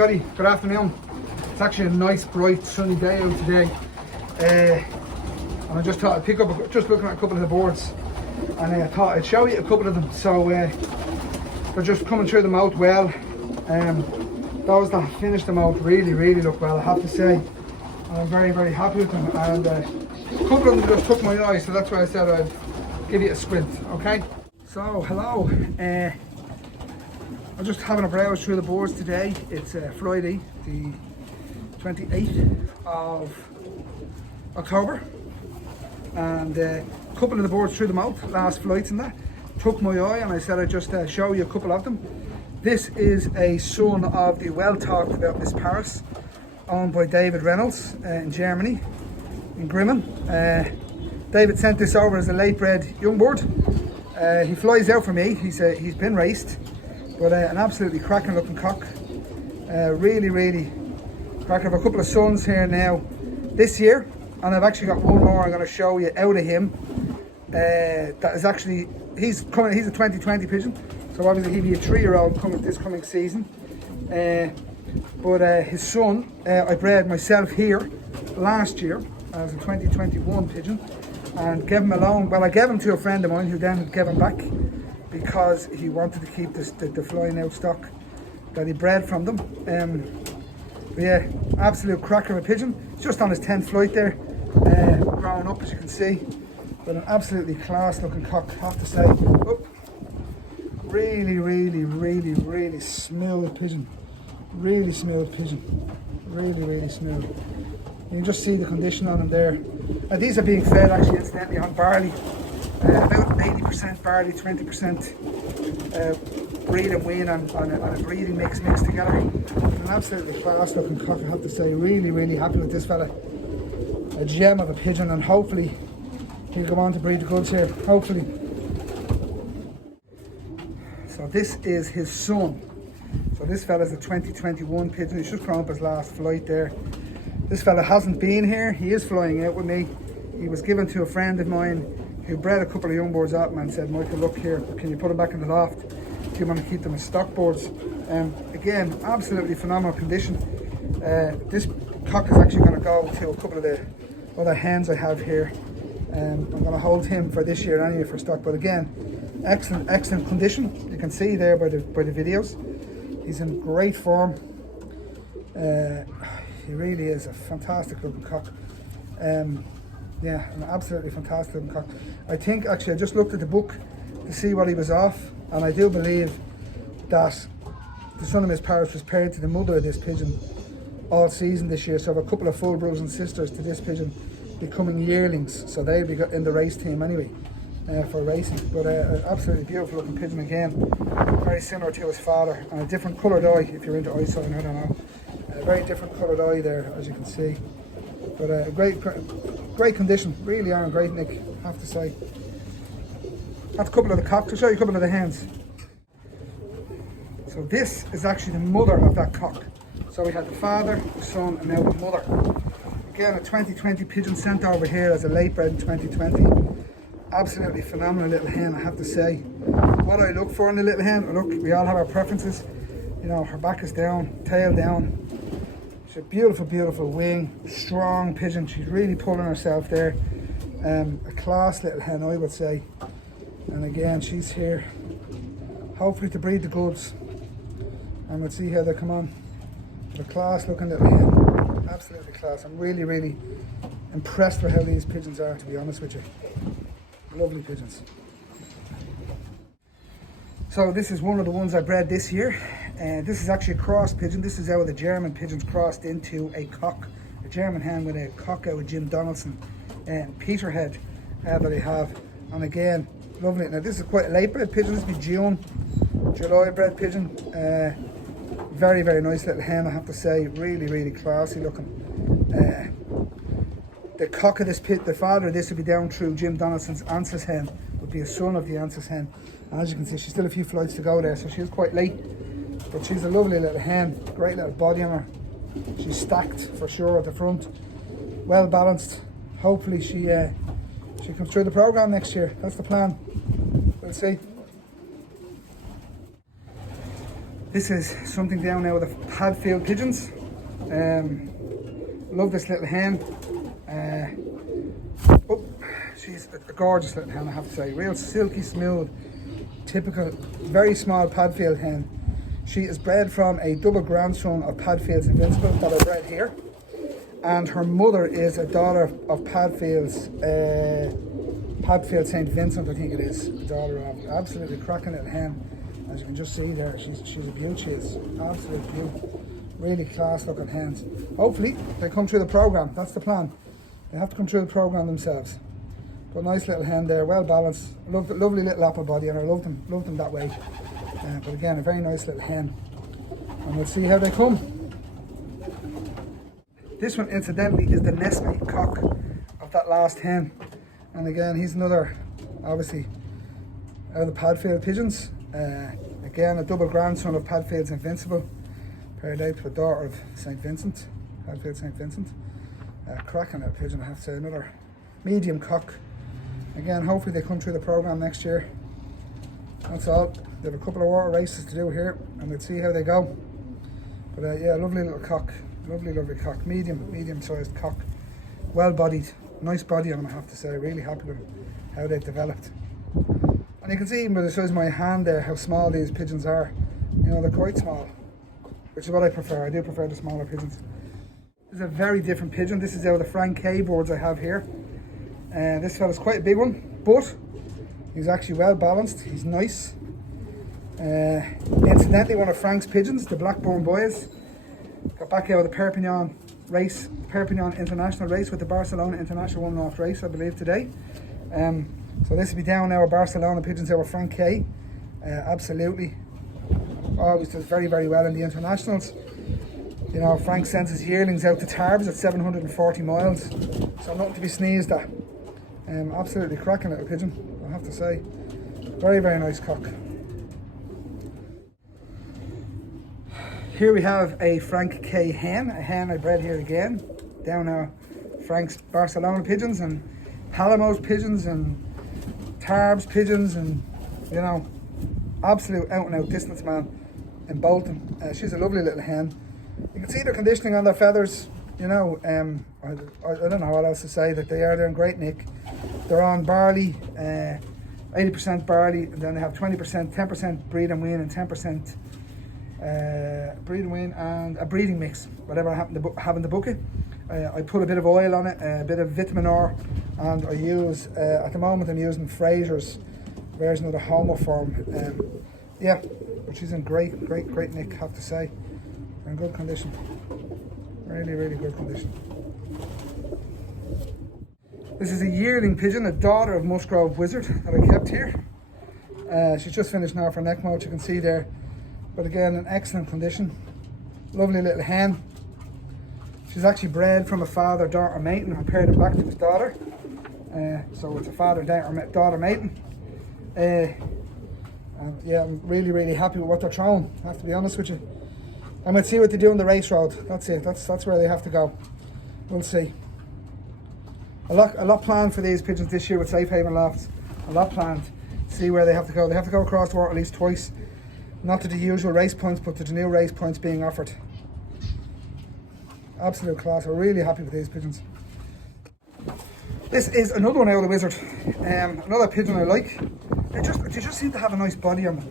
everybody, good afternoon. It's actually a nice bright sunny day out today, and I just thought I'd pick up, just looking at a couple of the boards, and I thought I'd show you a couple of them. So they're just coming through the moult well. Those that finished the moult really look well, I have to say. I'm very happy with them, and a couple of them just took my eye, so that's why I said I'd give you a squint. Okay, so hello. I'm just having a browse through the boards today. It's Friday, the 28th of October, and a couple of the boards through the moult, last flights and that, took my eye, and I said I'd just show you a couple of them. This is a son of the well talked about Miss Paris, owned by David Reynolds in Germany, in Grimmen. David sent this over as a late bred young bird. He flies out for me. He's been raced. But an absolutely cracking looking cock. Really cracking. I have a couple of sons here now this year, and I've actually got one more I'm going to show you out of him. That is actually, he's a 2020 pigeon, so obviously he'll be a 3-year-old coming this coming season. But his son, I bred myself here last year as a 2021 pigeon, and gave him alone. Well, I gave him to a friend of mine who then gave him back, because he wanted to keep the flying out stock that he bred from them. But yeah, absolute cracker of a pigeon. Just on his 10th flight there, growing up, as you can see. But an absolutely class looking cock, I have to say. Oh, really smooth pigeon. Really smooth pigeon. Really smooth. You can just see the condition on him there. And these are being fed actually incidentally on barley. About 80% barley, 20% breed and wean on a breeding mix mixed together. An absolutely class looking cock, I have to say. Really happy with this fella. A gem of a pigeon, and hopefully he'll go on to breed the goods here, hopefully. So this is his son. So this fella's a 2021 pigeon. He's just grown up his last flight there. This fella hasn't been here. He is flying out with me. He was given to a friend of mine who bred a couple of young boards out and said, Michael, look here, can you put them back in the loft? Do you want to keep them as stock boards? Again, absolutely phenomenal condition. This cock is actually going to go to a couple of the other hens I have here. I'm going to hold him for this year anyway for stock, but again, excellent condition. You can see there by the videos. He's in great form. He really is a fantastic looking cock. Yeah, an absolutely fantastic looking cock. I think actually I just looked at the book to see what he was off, and I do believe that the son of Miss Paris was paired to the mother of this pigeon all season this year. So I have a couple of full brothers and sisters to this pigeon becoming yearlings, so they'll be in the race team anyway for racing. But an absolutely beautiful looking pigeon again, very similar to his father, and a different coloured eye if you're into eyesight, I don't know. A very different coloured eye there, as you can see. But a great condition, really are in great nick, I have to say. That's a couple of the cocks. I'll show you a couple of the hens. So this is actually the mother of that cock. So we had the father, the son, and now the mother. Again, a 2020 pigeon sent over here as a late bred in 2020. Absolutely phenomenal little hen, I have to say. What I look for in a little hen, look, we all have our preferences. You know, her back is down, tail down. She's a beautiful wing, strong pigeon. She's really pulling herself there. A class little hen, I would say. And again, she's here hopefully to breed the goods, and we'll see how they come on. But a class looking little hen, absolutely class. I'm really impressed with how these pigeons are, to be honest with you. Lovely pigeons. So this is one of the ones I bred this year. This is actually a cross pigeon. This is out of the German pigeons crossed into a cock, a German hen with a cock out of Jim Donaldson and Peterhead that I have. And again, lovely. Now this is quite a late bred pigeon. This will be July bred pigeon. Very nice little hen, I have to say. Really classy looking. The cock of this the father of this would be down through Jim Donaldson's Ansys hen, would be a son of the Ansys hen. And as you can see, she's still a few flights to go there, so she is quite late. But she's a lovely little hen, great little body on her. She's stacked for sure at the front, well balanced. Hopefully she comes through the program next year. That's the plan. We'll see. This is something down now with the Padfield pigeons. Love this little hen. Oh, she's a gorgeous little hen, I have to say. Real silky smooth, typical, very small Padfield hen. She is bred from a double grandson of Padfield's Invincible that are bred here. And her mother is a daughter of Padfield St. Vincent, I think it is. The daughter of, absolutely cracking little hen. As you can just see there, she's a beaut, she is. Absolute beaut. Really class looking hens. Hopefully they come through the programme, that's the plan. They have to come through the programme themselves. But nice little hen there, well balanced. Lovely little apple body, and I love them that way. But again, a very nice little hen. And we'll see how they come. This one incidentally is the nestmate cock of that last hen. And again, he's another, obviously, out of the Padfield pigeons. Again, a double grandson of Padfield's Invincible, paired out with a daughter of St. Vincent, Padfield St. Vincent. Cracking that pigeon, I have to say. Another medium cock. Again, hopefully they come through the programme next year. That's all. They have a couple of water races to do here, and we'll see how they go. But yeah, lovely little cock. Lovely cock. Medium sized cock. Well bodied. Nice body on them, I have to say. Really happy with how they've developed. And you can see even by the size of my hand there how small these pigeons are. You know, they're quite small, which is what I prefer. I do prefer the smaller pigeons. This is a very different pigeon. This is out of the Frank K boards I have here. This fella's quite a big one, but he's actually well balanced. He's nice. Incidentally, one of Frank's pigeons, the Blackburn boys, got back out of the Perpignan race, Perpignan International race with the Barcelona International one-off race, I believe, today. So this will be down now with Barcelona pigeons over Frank K. Absolutely. Always does very well in the internationals. You know, Frank sends his yearlings out to Tarbes at 740 miles. So nothing to be sneezed at. Absolutely cracking little pigeon, I have to say. Very nice cock. Here we have a Frank K hen, a hen I bred here again. Down now Frank's Barcelona pigeons and Palamos pigeons and Tarbes pigeons, and you know, absolute out and out distance man in Bolton. She's a lovely little hen. You can see the conditioning on their feathers. You know, I don't know what else to say. That they're in great nick. They're on barley, 80% barley, and then they have 20%, 10% breed and wean, and 10% breed and wean, and a breeding mix. Whatever I happen to have in the bucket. I put a bit of oil on it, a bit of vitamin R, and I use, at the moment I'm using Fraser's version of the Homoform. Yeah, but she's in great nick, have to say. In good condition. Really good condition. This is a yearling pigeon, a daughter of Musgrove Wizard that I kept here. She's just finished now for neck moult, you can see there. But again, in excellent condition. Lovely little hen. She's actually bred from a father-daughter mating who paired it back to his daughter. So it's a father-daughter mating. And yeah, I'm really happy with what they're throwing, I have to be honest with you. And we'll see what they do on the race road. That's it, that's where they have to go. We'll see. A lot planned for these pigeons this year with Safe Haven Lofts. A lot planned. See where they have to go. They have to go across the water at least twice. Not to the usual race points, but to the new race points being offered. Absolute class. We're really happy with these pigeons. This is another one out of the Wizard. Another pigeon I like. They just seem to have a nice body on them.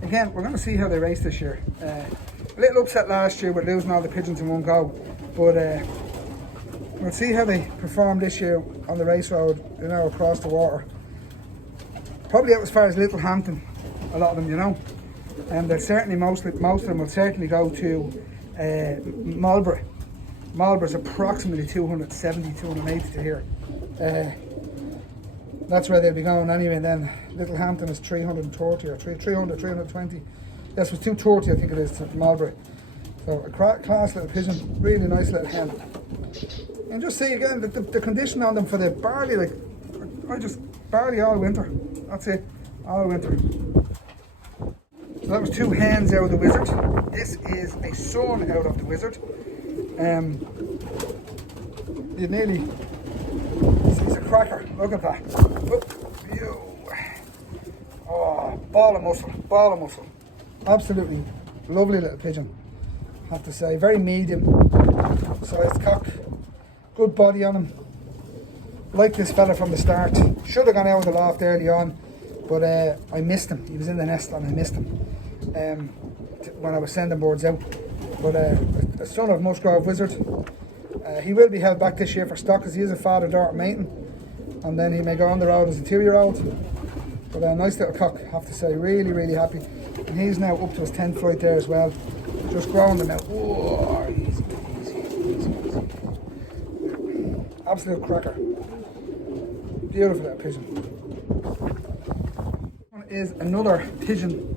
Again, we're going to see how they race this year. A little upset last year with losing all the pigeons in one go, but we'll see how they perform this year on the race road, you know, across the water. Probably out as far as Littlehampton, a lot of them, you know. And they'll certainly, most of them will certainly go to Marlborough. Marlborough's approximately 270, 280 to here. That's where they'll be going anyway. And then Littlehampton is 330 or 300, 320. Yes, it was 230, I think it is, to Marlborough. So a class little pigeon, really nice little hen. And just see again the condition on them for the barley, like I just barley all winter. That's it, all winter. So that was two hens out of the Wizard. This is a son out of the Wizard. You nearly, it's a cracker. Look at that. Oh, ball of muscle. Absolutely Lovely little pigeon, I have to say. Very medium sized cock. Good body on him. Like this fella from the start. Should have gone out of the loft early on, but I missed him. He was in the nest and I missed him when I was sending boards out. But a son of Musgrove Wizard. He will be held back this year for stock because he is a father-daughter mating, and then he may go on the road as a 2-year-old. But a nice little cock, I have to say. Really, really happy. And he's now up to his 10th flight there as well. Just growing them out. Whoa, easy. Absolute cracker. Beautiful little pigeon. One is another pigeon.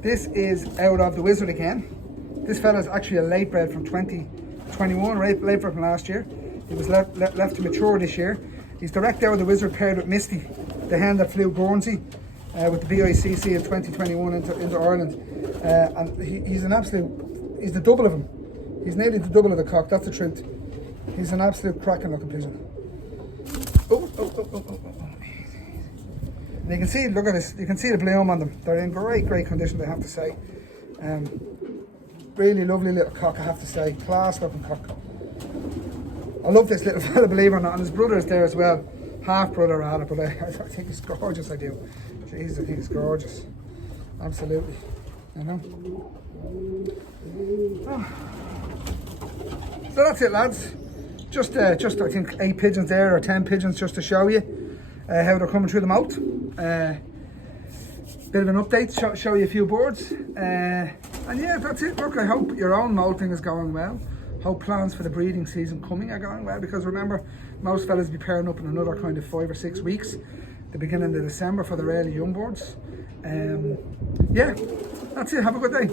This is out of the Wizard again. This fella is actually a late bred from 2021, late bred from last year. He was left to mature this year. He's direct out of the Wizard, paired with Misty, the hen that flew Guernsey with the BICC in 2021 into Ireland. And he's an absolute, he's the double of him. He's nearly the double of the cock, that's the truth. He's an absolute cracking looking pigeon. Oh. And you can see, look at this, you can see the bloom on them. They're in great condition, I have to say. Really lovely little cock, I have to say. Class looking cock. I love this little fella, believe it or not, and his brother is there as well. Half brother rather, but I think he's gorgeous, I do. Jeez, I think he's gorgeous. Absolutely. You know? Oh. So that's it, lads. Just I think 8 pigeons there, or 10 pigeons, just to show you how they're coming through the moult. Bit of an update, show you a few birds. And yeah, that's it. Look, I hope your own moulting is going well. Hope plans for the breeding season coming are going well, because remember, most fellas be pairing up in another kind of 5 or 6 weeks, the beginning of December for the early young birds. Yeah, that's it. Have a good day.